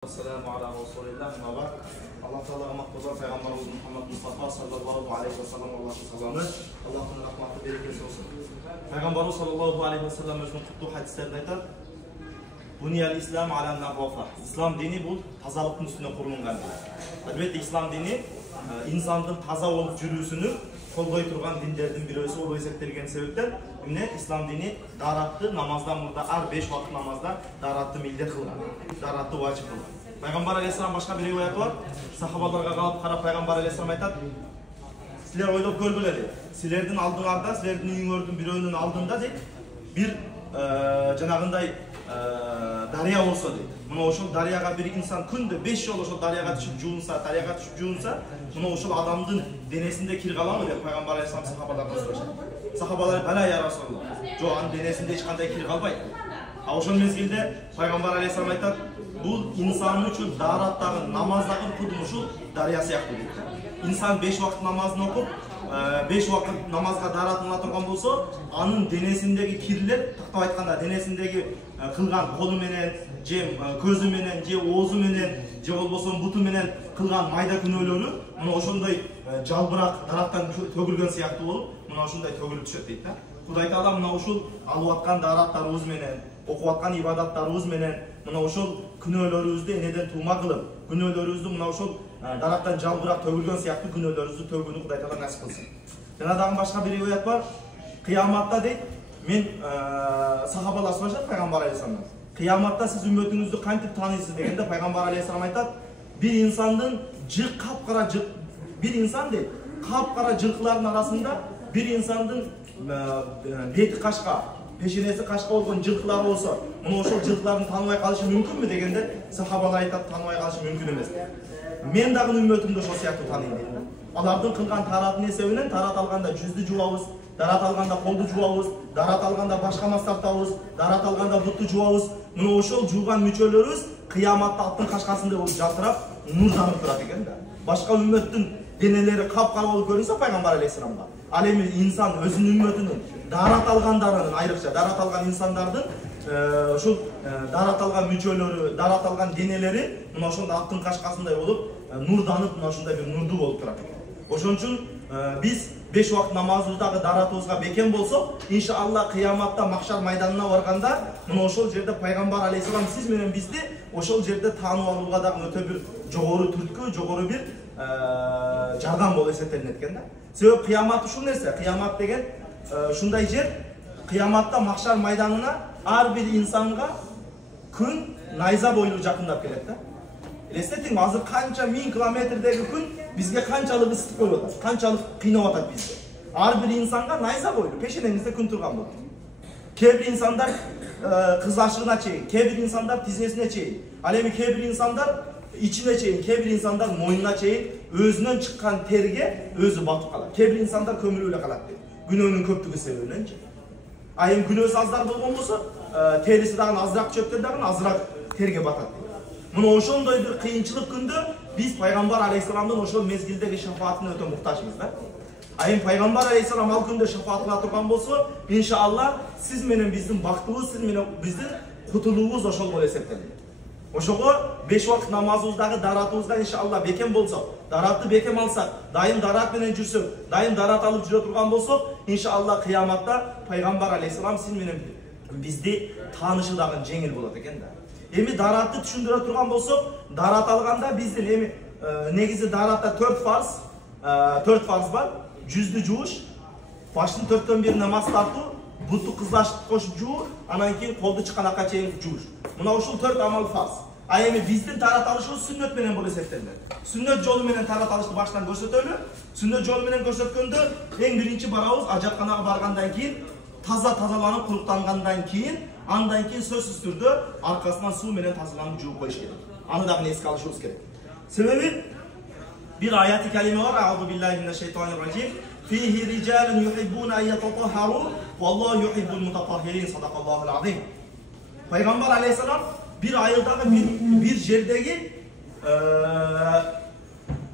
Assalamu ala Rasulillah mabak. Allah Teala'ga makbuzlar Peygamberimiz Muhammed Mustafa sallallahu aleyhi ve sellem Allah'ın selamı, Allah'ın rahmatı bereketi olsun. Peygamberimiz sallallahu aleyhi ve sellem özünün kutlu hadislerinde aytar. Buniyal İslam ala nafafah. İslam dini bu tazalıktın üstüne kurulungan. Elbette İslam dini insanın taza olup yürüsünü kolgoy turgan dinlerden birisi olup eseptelgen sebepten İslam dini daratты namazdan burada ar 5 vakit namazda daratты milde kılgan, daratты vacip kılgan. Peygamber aleyhisselam başka bir rivayet var. Sahabalarga kalıp karap Peygamber aleyhisselam aytat. Sizler oylop görgüler deydi. Sizlerden aldığınlarda, sizlerden üyüngörдің bireunun aldığında deydi. Bir janagындай darya olsa deydi. Muna oşul daryaga bir insan күндө 5 жолу oşul daryaga düşüp juunsa, muna oşul adamdын denesinde kir kalamı deydi. Peygamber aleyhisselam sahabalardan soruştu. Sahabalar bala ya Rasulullah. Jo anın denesinde hiç kандай kir kalbaydı. Oşul mezgilde Peygamber aleyhisselam aytat. Bu insanın için darattagı namazdagı kudumuşu darya siyahtı deydi. İnsan 5 vakit namazını okup 5 vakit namazga daratına turgan bolsa, anın denesindeki kirler, taktap aytkanda denesindeki kılgan kolu menen, je közü menen, je oozu menen, je bolboso butu menen kılgan mayda күнөөлөрү мына ошондой жалбырак дараттан төгүлгөн сыяктуу болуп, мына ошондой төгүлүп түшөт дейт да. Кудай Таала мына ушул алып аткан дараттарыбыз менен, окуп аткан ибадаттарыбыз менен, мына ошол күнөөлөрүбүздү энеден туума кылып, күнөөлөрүбүздү мына ошол дараттан жалбырак төгүлгөн сыяктуу күнөөлөрүбүздү төгүүнү Кудай Таала насип кылсын. Жана дагы башка bir риwayat бар. Кыяматта дейт, мен сахабалар сурашат Пайгамбар алейхисаламдан. Кыяматта сиз үммөтүңүздү кантип тааныйсыз дегенде Пайгамбар алейхисалам айтат, bir insandын kapkara bir insan дейт, kapkara жылкылардын арасында bir insandын бети кашка, пешенеси кашка болгон жылкылар болсо, мына ошол жылкылардын тааныбай калышы мүмкүнбү дегенде сахабалар айтат, тааныбай калышы мүмкүн эмес. Мен дагы үммөтүмдү ошол сыяктуу тааныйм дейт. Алардын кылган таратын эсебинен тарат алганда жүздү жуабыз, дарат алганда колду жуабыз, дарат алганда башка мас тартабыз, дарат алганда бутту жуабыз. Мына ошол жууган мүчөлөрүбүз кыяматта аттын кашкасындай болуп жалтырап, нурданып турат экен да. Башка үммөттүн денелери капкара болуп көрүнсө Пайгамбар алейхисаламга, ал эми инсан өзүнүн үммөтүнүн дарат алгандарынын, айрыкча дарат алган инсандардын ушул дарат алган мүчөлөрү, дарат алган денелери мына ошондой аттын кашкасындай болуп, нурданып, мына ошондой бир нурдуу болуп турат экен. Ошон үчүн биз 5 вакыт намазыбыздагы даратыбызга бекем болсок, иншалла кыяматта махшар майданына барганда, мына ошол жерде Пайгамбар алейхисалам сиз менен бизди ошол жерде таанып алууга дагы өтө бир жогору түрткү, жогору бир жардам болуп эсептелинет экен да. Себеби кыямат ушул нерсе, кыямат деген ушундай жер, кыяматта махшар майданына ар бир инсанга күн найза бойлуу жакындап келет да. Элестетиңби, азыр канча 1000 километрдеги күн бизге канчалык ыстык болуп атат, канчалык кыйнап атат бизди. Ар бир инсанга найза бойлуу, пешенеңизде күн турган болот. Кээ бир инсандар кыз ашыгына чейин, кээ бир инсандар тизесине чейин, ал эми кээ бир инсандар ичине чейин, кээ бир инсандар мойнуна чейин өзүнөн чыккан терге өзү батып калат. Кээ бир инсандар көмүлүп эле калат дейт. Күнөөнүн көптүгү себебиненчи. А эми күнөөсү аздар болгон болсо, териси дагы азыраак чөптөр дагы азыраак терге батат дейт. Мына ошондой бир кыйынчылык күндө биз Пайгамбар алейхисаламдын ошол мезгилдеги шафаатына өтө муктажбыз да. А эми Пайгамбар алейхисалам ал күндө шафаат кыла турган болсо, иншалла сиз менен биздин бактыбыз, сиз менен биздин кутулуубуз ошол болуп эсептелет. Ошого 5 вакыт намазыбыздагы даратыбызга иншалла бекем болсок, даратты бекем алсак, дайым дарат менен жүрсөк, дайым дарат алып жүрө турган болсок, иншалла кыяматта Пайгамбар алейхисалам сиз менен бизди таанышы дагы жеңил болот экен да. Эми даратты түшүндүрө турган болсок, дарат алганда биздин эми негизи даратта 4 фарз бар. Жүздү жууш, баштын 4төн 1 намаз тартуу, бутту кызлашып кошуп жуу, анан кийин колду чыканакка чейин жууш. Мына ушул 4 амал фарз. А эми биздин тарат алышыбыз сүннөт менен болуп эсептелет. Сүннөт жолу менен тарат алышты баштан көрсөтөлү. Сүннөт жолу менен көрсөткөндө эң биринчи барабыз ажатканага баргандан кийин, тазаланып куруктангандан кийин, андан кийин сөзсүз түрдө аркасынан суу менен тазаланып жууп коюш керек. Аны дагы эске алышыбыз керек. Себеби bir ayet-i kelime var. Euzu billahi mineşşeytanirracim. Fihi ricalun yuhibbun en yetatahharu vallahu yuhibbul mutatahhirin. Sadakallahul azim. Peygamber aleyhisselam bir ayırdagı bir jerdegi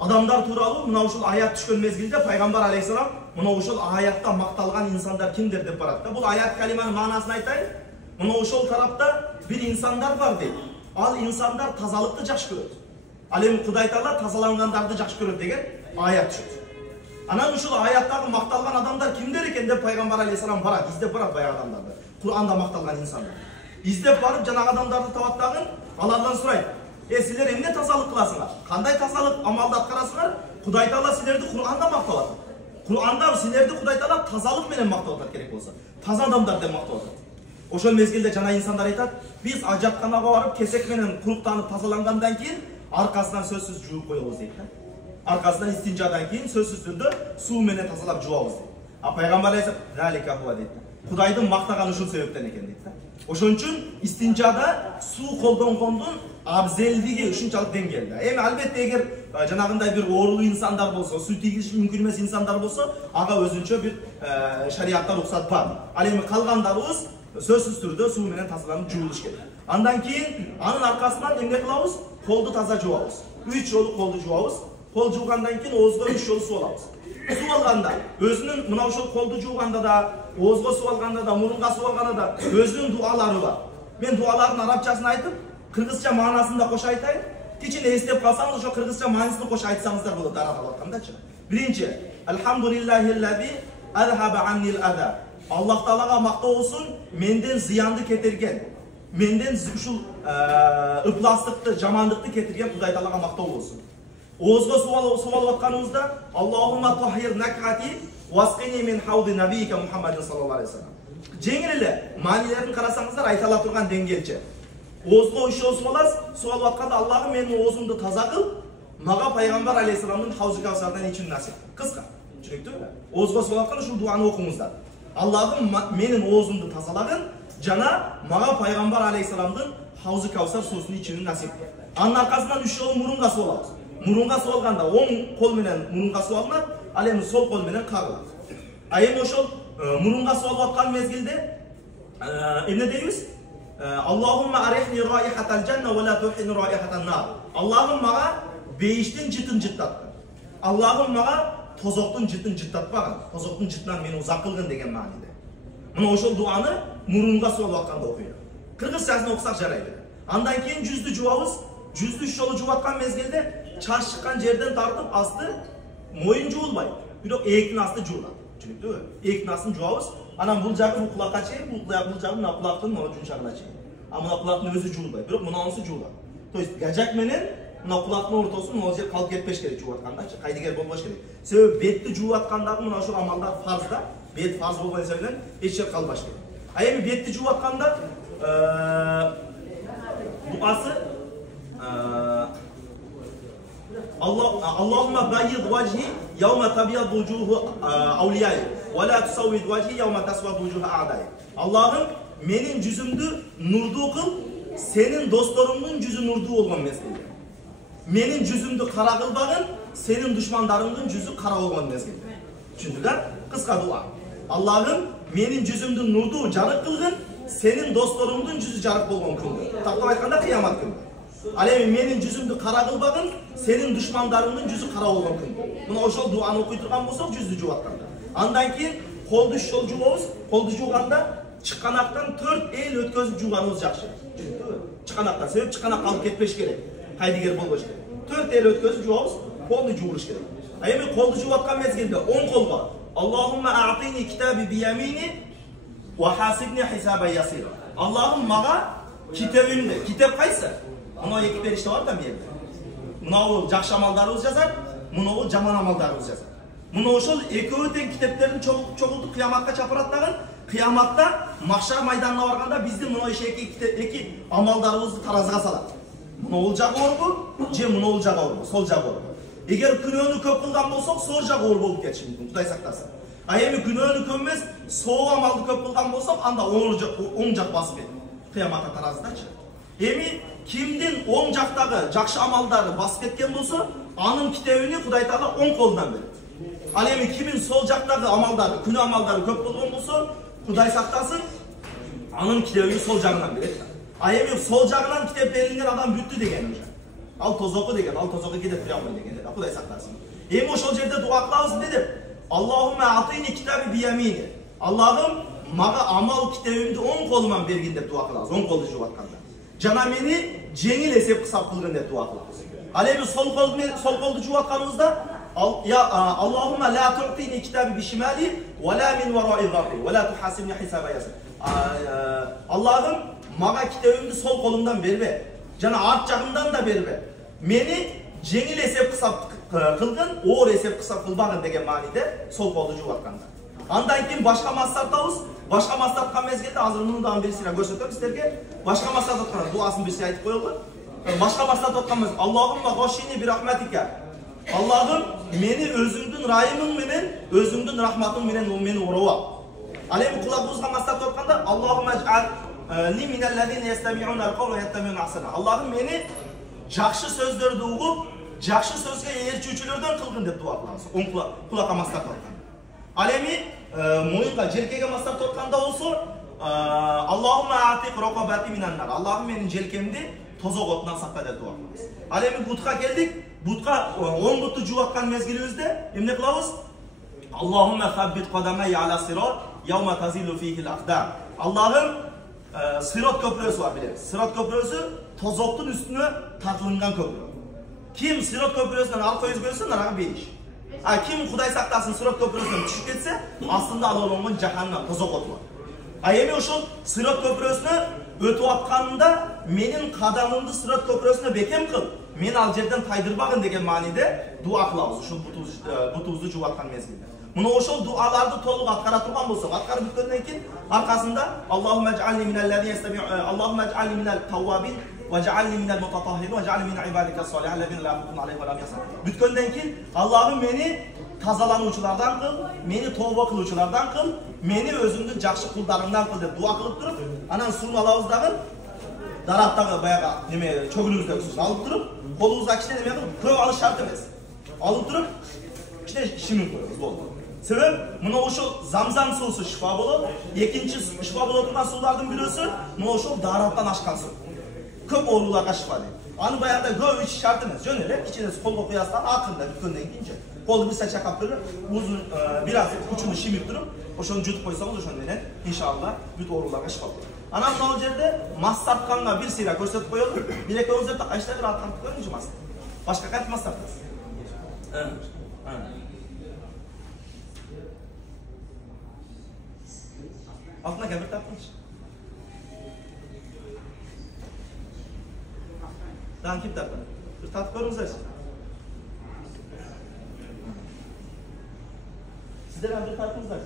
adamlar tuuralı mına uşul ayet түшкөн mezgilde Peygamber aleyhisselam mına uşul ayette maktalgan insanlar kimdir dep barat. Bu ayet kelimenin manasını aytayın. Mına uşul tarafta bir insanlar var deydi. ал инсандар тазалыкты жакшы көрөт. Ал эми Кудай Таала тазалангандарды жакшы көрөт деген аят түшөт. Анан ушул аяттагы макталган адамдар кимдер экен деп пайгамбар алейхиссалам барат, издеп барат баягы адамдарды. Кур'анда макталган инсандар. Издеп барып жанагы адамдарды табат дагы алардан сурайт. Силер эмне тазалык кыласыңар? Кандай тазалык амалды аткарасыңар? Кудай Таала силерди Кур'анда мактап атат. Кур'анда силерди Кудай Таала тазалык менен мактап атат керек болсо. Таза адамдар деп мактап атат. Ошол мезгилде жана инсандар айтат, биз ажатканага барып кесек менен куруктанып тазалангандан кийин аркасынан сөзсүз жууп коебуз дейт да. Аркасынан истинжадан кийин сөзсүз түрдө суу менен тазалап жуабыз дейт. А пайгамбар алейхиссалам залика хуа дейт. Кудайдын мактаганы ушул себептен экен дейт да. Ошон үчүн истинжада суу колдонгондун абзелдиги ушунчалык деңгээлде. Эми албетте эгер жанагындай бир оорулуу инсандар болсо, суу тийгизиш мүмкүн эмес инсандар болсо, ага өзүнчө бир шариатта уруксат бар. Ал эми калгандарыбыз сөзсүз түрдө суу менен тазаланып жуулуш керек. Андан кийин анын аркасынан эмне кылабыз? Колду таза жуабыз. 3 жолу колду жуабыз. Кол жуугандан кийин оозго 3 жолу суу алабыз. Суу алганда өзүнүн мына ошол колду жууганда да, оозго суу алганда да, мурунга суу алганда да өзүнүн дуалары бар. Мен дуалардын арабчасын айтып, кыргызча маанасын да кошо айтайын. Кичине эстеп калсаңыз, ошо кыргызча маанисын кошо айтсаңыздар болот арада аткандачы. Биринчи, Алхамдулиллахиллази азхаба аннил ада. Аллах Таалага мактоо болсун, менден зыянды кетирген, менден ушул ыпластыкты, жамандыкты кетирген Кудай Таалага мактоо болсун. Оозго суу алып атканыбызда Аллахумма тахир накати васқини мин хауди набийка Мухаммадин саллаллаху алейхи вассалам. Жеңил эле маанилерин карасаңыздар айтала турган деңгээлче. Оозго 3 жолу суу алып атканда Аллахым менин оозумду таза кыл, мага пайгамбар алейхиссаламдын хаузи кавсардан ичүүнү насип. Кыска, түшүнүктүүбү? Оозго суу алып атканда ушул дуаны окуңуздар. Аллахым менин оозумду тазалагын, жана мага пайгамбар алейхиссаламдын хаузи кавсар суусун ичүүнү насип. Анын аркасынан 3 жолу мурунга суу алабыз. Мурунга суу алганда оң кол менен мурунга суу алынат, ал эми сол кол менен кагылат. А эми ошол мурунга суу алып аткан мезгилде эмне дейбиз? Аллахумма арихни раихатал жанна ва ла тухини раихатан нар. Аллахым мага бейиштин жытын жыттатты. Аллахым мага тозоктун жытын жыттатпагын. Тозоктун жытынан мени узак кылгын деген мааниде. Мына ошол дуаны мурунга суу алып атканда окуйт. Кыргызчасын окусак жарайды. Андан кийин жүздү жуабыз. Жүздү 3 жолу жууп аткан мезгилде чаш чыккан жерден тартып асты моюн жуулбайт. Бирок ээктин асты жуулат. Түшүнүктүүбү? Ээктин астын жуабыз. Анан бул жагы бул кулакка чейин, бул жагы мына кулактын мына жумшагына чейин. А мына кулактын өзү жуулбайт, бирок мунунсу жуулат. То есть гажак менен мына кулактын ортосун могу жер калып кетпеш керек жууп аткандачы, кайдыгер болбош керек. Себеби бетти жууп аткандагы мына ошол амалдар фарз да, бет фарз болгон себептен эч жер калбаш керек. А эми бетти жууп атканда дуасы Аллахумма байид вajhi yawma tabyad wujuhu awliyai wa la tusawwid wajhi yawma taswad wujuhu a'dai. Allah'ım menin жүзүмдү нурдуу кыл, сенин досторумдун жүзү нурдуу болгон мезгилде. Менин жүзүмдү кара кылбагын, сенин душмандарыңдын жүзү кара болгон мезгилде. Түшүндүңөр? Кыска дуа. Аллах'ым менин жүзүмдү нурдуу жарык кылгын, сенин досторумдун жүзү жарык болгон күндө. Тактап айтканда кыямат күнү. Ал эми менин жүзүмдү кара кылбагын, сенин душмандарыңдын жүзү кара болгон күндө. Мына ошол дуаны окуй турган болсок, жүздү жууп атканда. Андан кийин колду 3 жолу жуубуз. Колду жууганда чыканактан 4 эл өткөзүп жууганыбыз жакшы. Түшүндүңбү? Чыканактан, себеп чыканак калып кетпеш керек. Кайдыгер болбош керек. 4 эл өткөзүп жуабыз, колду жууруш керек. А эми колду жууп аткан мезгилде оң колго Аллахумма а'тини китаби биямини ва хасибни хисаба ясира. Аллахым мага китебимди, китеп кайсы? Мына эки периште бар да bu yerде. Мынау жакшы амалдарыбыз жазат, мынау жаман амалдарыбыз жазат. Мына ошол экөө тең китептерин чогултуп кыяматка чапырат дагы, кыяматта махшар майданына барганда биздин мына эки амалдарыбызды таразыга салат. Мына жагы орбу, же мына жагы орбу, сол жагы орбу. Эгер күнөөнү көп кылган болсок, сол жагы оор болуп кетиши мүмкүн, Кудай сактасын. А эми күнөөнү көп эмес, соо амалды көп кылган болсок, анда оң жак басып кетет. Кыяматта таразыдачы. Эми кимдин оң жактагы жакшы амалдары басып кеткен болсо, анын китебини Кудай Таала оң колунан берет. Ал эми кимин сол жактагы амалдары, күнөө амалдары көп болгон болсо, Кудай сактасын, анын китебини сол жагынан берет. А эми сол жагынан китеп берилген адам бүттү деген уже. Ал тозоку деген, ал тозоку китеп бере албайт деген. Кудай сактасын. Эми ошол жерде дуа кылабыз эмне деп? Аллахумма атини китаби биямини. Аллахым мага амал китебимди оң колуман бергин деп дуа кылабыз, оң колду жууп атканда. Жана мени жеңил эсеп кысап кылгын деп дуа кылабыз. Ал эми сол колду жууп атканыбызда Аллахумма ла ту'тини китаби бишимали ва ла мин вараи захри ва ла тухасибни хисаба ясир. Аллахым мага китебимди сол колумдан бербе, жана арт жагымдан да бербе. Мени жеңил эсеп кысап кылгын, оор эсеп кысап кылбагын деген мааниде сол колду жууп атканда. Андан кийин башка мастартабыз. Башка мастарткан мезгилде азыр муну дагы бир сыйра көрсөтөм сиздерге. Башка мастарт аткан дуасын бир сыйра айтып коелу. Башка мастарт атканбыз. Аллахумма гашини би рахматика. Аллахым мени өзүңдүн райымың менен, өзүңдүн рахматың менен мени уруп. Ал эми кулагыбызга мастарт атканда Аллахумма а'ли миналлазина ястами'уна ал-кавла ва яттаби'уна ахсана. Аллахым мени жакшы сөздөрдү угуп, жакшы сөзгө ээрчүүчүлөрдөн кылгын деп дуа кылабыз. Оң кулакка мастарт аткан. Ал эми моюнга желкеге мастарт атканда болсо Аллахумма атиq ракабати минан-нар. Аллахым менин желкемди тозок отунан сакта деп дуа кылабыз. Ал эми бутка келдик. Бутка оң бутты жууп аткан мезгилибизде эмне кылабыз? Аллахумма саббит кадамай ала сират яума тазилу фихи ал-aqdam. Аллахым сират көпүрөсү бар билебиз. Сират көпүрөсү тозоктун үстүнө тартылган көпүрө. Ким сират көпүрөсүнөн арка өзгөрсө нарага бейиш. Ким Кудай сактасын сират көпүрөсүнөн түшүп кетсе, астында алонгон жаханнам тозок оту бар. Эми ошол сират көпүрөсүнө өтүп атканында менин кадамымды сират көпүрөсүнө бекем кыл. Мен ал жерден тайдырбагын деген мааниде дуа кылабыз. Ушул бутубузду жууп аткан мезгилде. Муну ошол дуаларды толук аткара турган болсок, аткарып бүткөндөн кийин аркасында Аллахумма адж'ални миналлазина ястами'уна Аллахумма адж'ални минал таввабин ва адж'ални минал мутатаххирин ва адж'ални мин ибадика салихин аллазина ла хавфун алейхим ва ла хум яхзанун. Бүткөндөн кийин Аллахым мени тазалануучулардан кыл, мени тооба кылуучулардан кыл, мени өзүңдүн жакшы кулдарыңдан кыл деп дуа кылып туруп, анан сууну алабыз дагы дараттагы баягы неме чөгүнүбүздөгү сууну алып туруп, колубузга кичине неме кылып, көп алыш шарт эмес. Алып туруп, кичине шимип коебуз болду. Себеп мына ошол замзам суусу шифа болот. Экинчи шифа боло турган суулардын бирөөсү мына ошол дараттан ашкан суу. Көп ооруларга шифа дейт. Аны баягыда көп ичиш шарт эмес. Жөн эле кичине колго куясыздар, акырында бүткөндөн кийинчи колду бир чакап туруп, узун бир аз күчүнү шимип туруп, ошону жутуп койсоңуз ошону менен иншалла бүт ооруларга шифа болот. Анан мына жерде мастартканга бир сыйра көрсөтүп коелу. Бир экөөңүздөр кайсыда бир атканып көрүңүзчү мастар. Башка кантип мастартасыз? Altına kabir takmış. Daha kim takmış? Bir tatlı görünüz. Sizler bir tatınız var.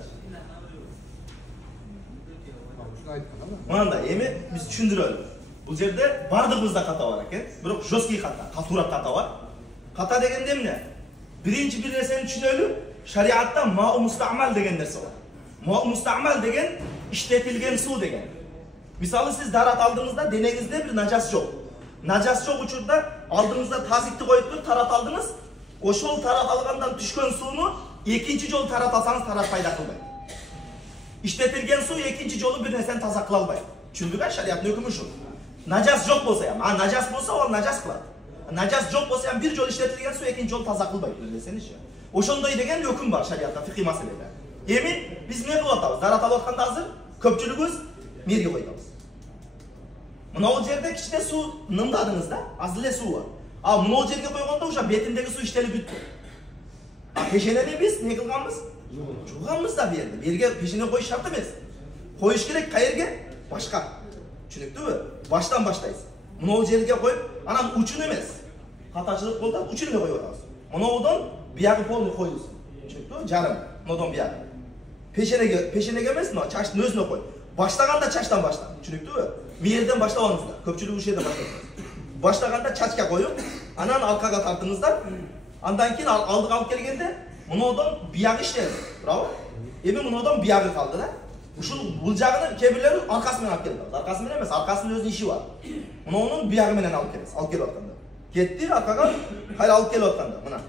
Manda emi biz düşündüröl. Bu yerde bardığımızda kata var eken. Biroq joski kata, katurak kata var. Kata degende emne? Birinci bir nerseni düşünölü, şariatta ma'u musta'mal degen nerse var. Ma'u musta'mal degen işletilgen su degen. Misалы siz darat aldığınızda denegizde bir najas yok. Najas yok uçurda aldığınızda tazikti koyup tarat aldınız. Oşol tarat algandan düşkön suunu ikinci jol tarat alsanız tarat payda kılbay. İşletilgen su ikinci jolu bir nerseni taza kıla albay. Çünkü şariatın hükümü şu. Najas yok bolsa ya, najas bolsa o najas kılar. Najas yok bolsa ya bir jol işletilgen su ikinci jol taza kılbay. Oşondoy degen hüküm var şariatta, fiqhi meselede. Emi biz ne kılatabız? Darat alıvatkanda hazır, köpçülüğümüz merge koytabız. Mına o yerde kiçine su nımdadınızda, az ile su var. Mına o yerge koygonda uşa betindeki su işteli büttü. Peşeneni biz ne kılganmız? Çoğanmız da bir yerde. Bir yerde peşene koyuş şart emez. Koyuş gerek kayırge başka. Çünkü mü? Baştan başlayız. Mına o yerge koyup, anam uçun emez. Hataçılık oldu, uçun ne koyuyoruz? Mına odan bir yağı polunu koyuyoruz. Çünkü canım, odan bir yağı. Peşene gelmesin o, çaştın özüne koy. Başlaganda çaştan başla. Çünkü bir yerden başlamanızda. Köpçülük bu şeyden başladınız. Başlaganda çaçka koyup, anan alkaga tarttığınızda, andan keyin aldık alıp gelgende, bunu odan bir yağı işledi. Bravo. Emi bunu odan bir yağı kaldı da. Uşul bulcağını kebirleri arkasından alıp geldi. Arkasından emez, arkasının özünün işi var. Bunu onun bir yağı menen alıp geliriz. Alıp gelip atkanda. Gitti arkaga, hayra alıp gelip atkanda. Buna.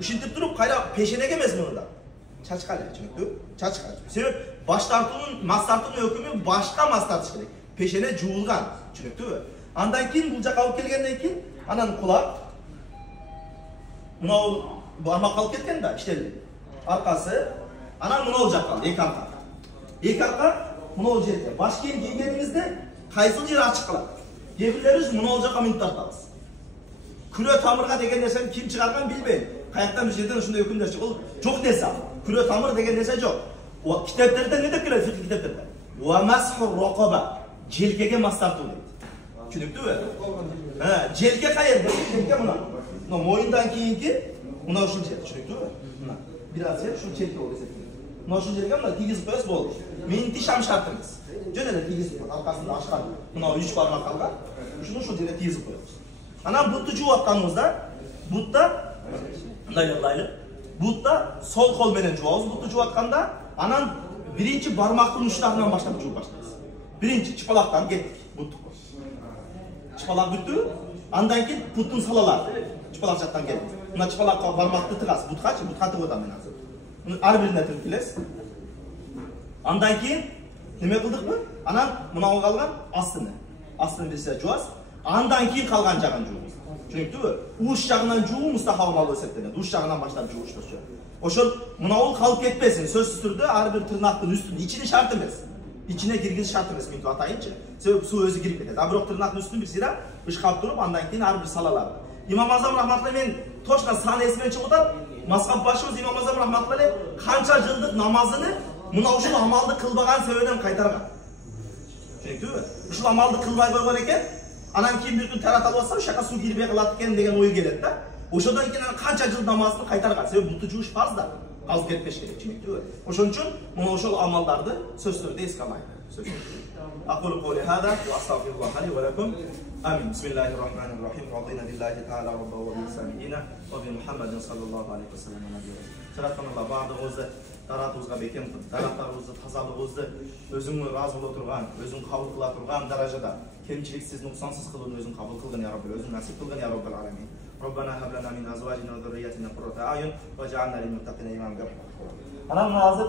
Uşintip durup, hayra peşine gelmez bunu da. Çaçkalı çünkü. Çaçkalı. Sebep baştartının, mastartının hükümü başka mastartış gerek. Peşine juğulgan. Çünkü andan keyin bulcak alıp kelgenden keyin anan kulak mına ol barmak alıp ketken da işteli. Arkası anan mına olacak kaldı. Iki arka. İki arka mına olacak. Baş kiyim giygenimizde kaysıl yeri açık kalır. Кейбіреулеріміз мынау жаққа мін тартамыз. Күре тамырға деген нәрсені кім шығарған білмеймін. Қаяқтан бір жерден ушундай өкімдер шығып, жоқ нәрсе. Күре тамыр деген нәрсе жоқ. Кітаптерде не деп келеді фиқх кітаптерде? Ва масху рақаба. Желкеге мас тарту дейді. Түсінікті бе? Желке қайер? Желке мына. Мына мойындан кейінгі мына ушул жер. Түсінікті бе? Мына. Biraz yer ушул желке ол есептейді. Мына ушул жерге мына тигізіп қойасыз болды. Менің тишам шарт емес. Жөн эле тигізіп қойып, арқасында ашқан. Мына 3 бармақ қалған. Ушуну ушул жерге тигізіп қоямыз. Анан бутты жуып атканыбызда, бутта бутта сол кол менен жуабыз. Бутты жуып атканда, анан биринчи бармактын учтарынан баштап жууп баштайбыз. Биринчи чыпалактан кеттик, буттук. Чыпалак бүттү, андан кийин буттун салалары. Чыпалак жактан келди. Мына чыпалакка бармакты тыгасыз, буткачы, бутка тыгып атам мен азыр. Муну ар бирине тыгып келесиз. Андан кийин неме кылдыкпы? Анан мынау калган астыны. Астын бирсе жуасыз. Андан кийин калган жагын жуубуз. Түшүнүктүбү? Уш жагынан жуу мустахаб малып эсептелет. Уш жагынан баштап жуушпузчу. Ошол мынау калып кетпесин. Сөзсүз түрдө ар бир тырнактын үстүн ичине шарт эмес. İçine girgisi şart emес мен атайынчы. Себеби суу өзү кирип кетет. А бирок тырнактын үстүн бир сыйра ышкап туруп, андан кийин ар бир салалар. Имам Азам рахматуллах мен точно сан эсиме чыгып атат. Мазхаб башыбыз Имам Азам рахматуллах канча жылдык намазыны мына ушул амалды кылбаган себебинен кайтарган. Түшүнүктүбү? Ушул амалды кылбай койгон экен. Анан кийин бир күн тараталып атса, ушака суу кирбей калат экен деген ой келет да. Ошодон кийин канча жыл намазды кайтарган. Себеби буту жууш фарз да. Калып кетпеш керек, түшүнүктүбү? Ошон үчүн мына ошол амалдарды сөз түрдө эске алмайт. أقول قولي هذا وأستغفر الله لي ولكم آمين. بسم الله الرحمن الرحيم. رضينا بالله تعالى ربا وبالسامعين وبمحمد صلى الله عليه وسلم نبيا. Жаратканга баардыгыбызды таратыбызга бекем кылып, тараптарыбызды, тазалыгыбызды өзүңө ыраазы боло турган, өзүң кабыл кыла турган даражада кемчиликсиз, нуксансыз кылууну өзүң кабыл кылгын я Рабби, өзүң насип кылгын я Раббал аламин. ربنا هب لنا من ازواجنا وذرياتنا قرة اعين واجعلنا للمتقين اماما. Ana hazır